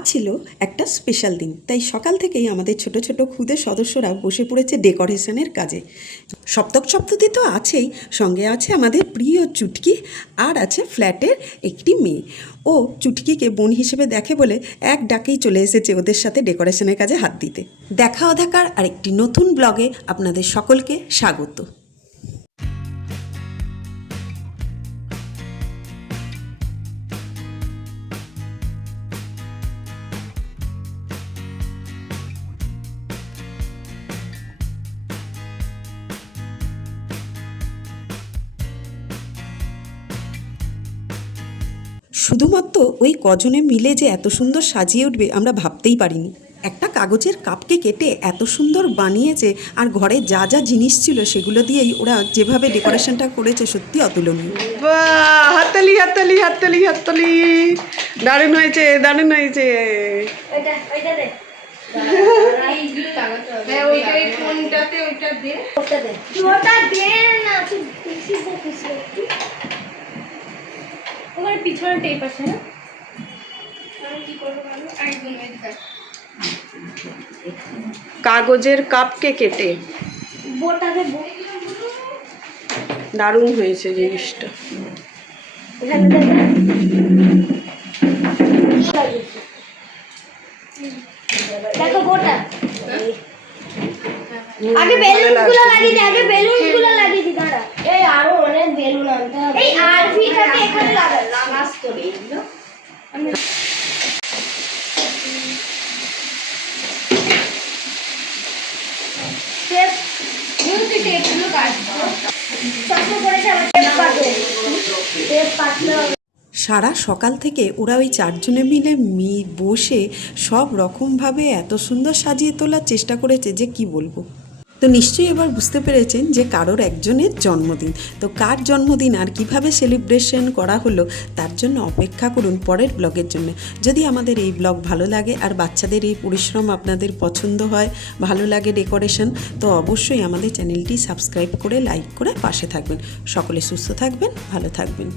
আজ ছিল একটা স্পেশাল দিন, তাই সকাল থেকেই আমাদের ছোট ছোট খুদে সদস্যরা বসে পড়েছে ডেকোরেশনের কাজে। সপ্তক সপ্ততি তো আছেই, সঙ্গে আছে আমাদের প্রিয় চুটকি, আর আছে ফ্ল্যাটের একটি মেয়ে। ও চুটকিকে বোন হিসেবে দেখে বলে এক ডাকেই চলে এসেছে ওদের সাথে ডেকোরেশনের কাজে হাত দিতে। দেখা অধাকার আর একটি নতুন ব্লগে আপনাদের সকলকে স্বাগত। শুধুমাত্র ওই কজনে মিলে যে এত সুন্দর সাজিয়ে উঠবে আমরা ভাবতেই পারিনি। একটা কাগজের কাপকে কেটে এত সুন্দর বানিয়েছে, আর ঘরে যা যা জিনিস ছিল সেগুলো দিয়েই ওরা যেভাবে ডেকোরেশনটা করেছে সত্যি অতুলনীয়। বাহ, হাততালি হাততালি হাততালি হাততালি, দারুণ হয়েছে দারুণ হয়েছে। পিছনে টেপ আছে না, কাগজের কাপকে কেটে দারুণ হয়েছে জিনিসটা। দেখো গোটা আগে বেলুনগুলো লাগিয়ে দে, আগে বেলুনগুলো লাগিয়ে দি। দাঁড়া, এই আরো অনেক বেলুন আনতে হবে। এই আরভিটাকে এখানে লাগাস করে দিও। আমি টেপ নিউটি টেপগুলো কাটবো। সবসময় করেছে আমার টেপ কাটবো, টেপ কাটতে হবে। সারা সকাল থেকে ওরা ওই চারজনে মিলে বসে সব রকমভাবে এত সুন্দর সাজিয়ে তোলার চেষ্টা করেছে যে কি বলবো। তো নিশ্চয়ই এবার বুঝতে পেরেছেন যে কারোর একজনের জন্মদিন, তো কার জন্মদিন আর কিভাবে সেলিব্রেশন করা হলো তার জন্য অপেক্ষা করুন পরের ব্লগের জন্য। যদি আমাদের এই ব্লগ ভালো লাগে আর বাচ্চাদের এই পরিশ্রম আপনাদের পছন্দ হয়, ভালো লাগে ডেকোরেশন, তো অবশ্যই আমাদের চ্যানেলটি সাবস্ক্রাইব করে লাইক করে পাশে থাকবেন। সকলে সুস্থ থাকবেন, ভালো থাকবেন।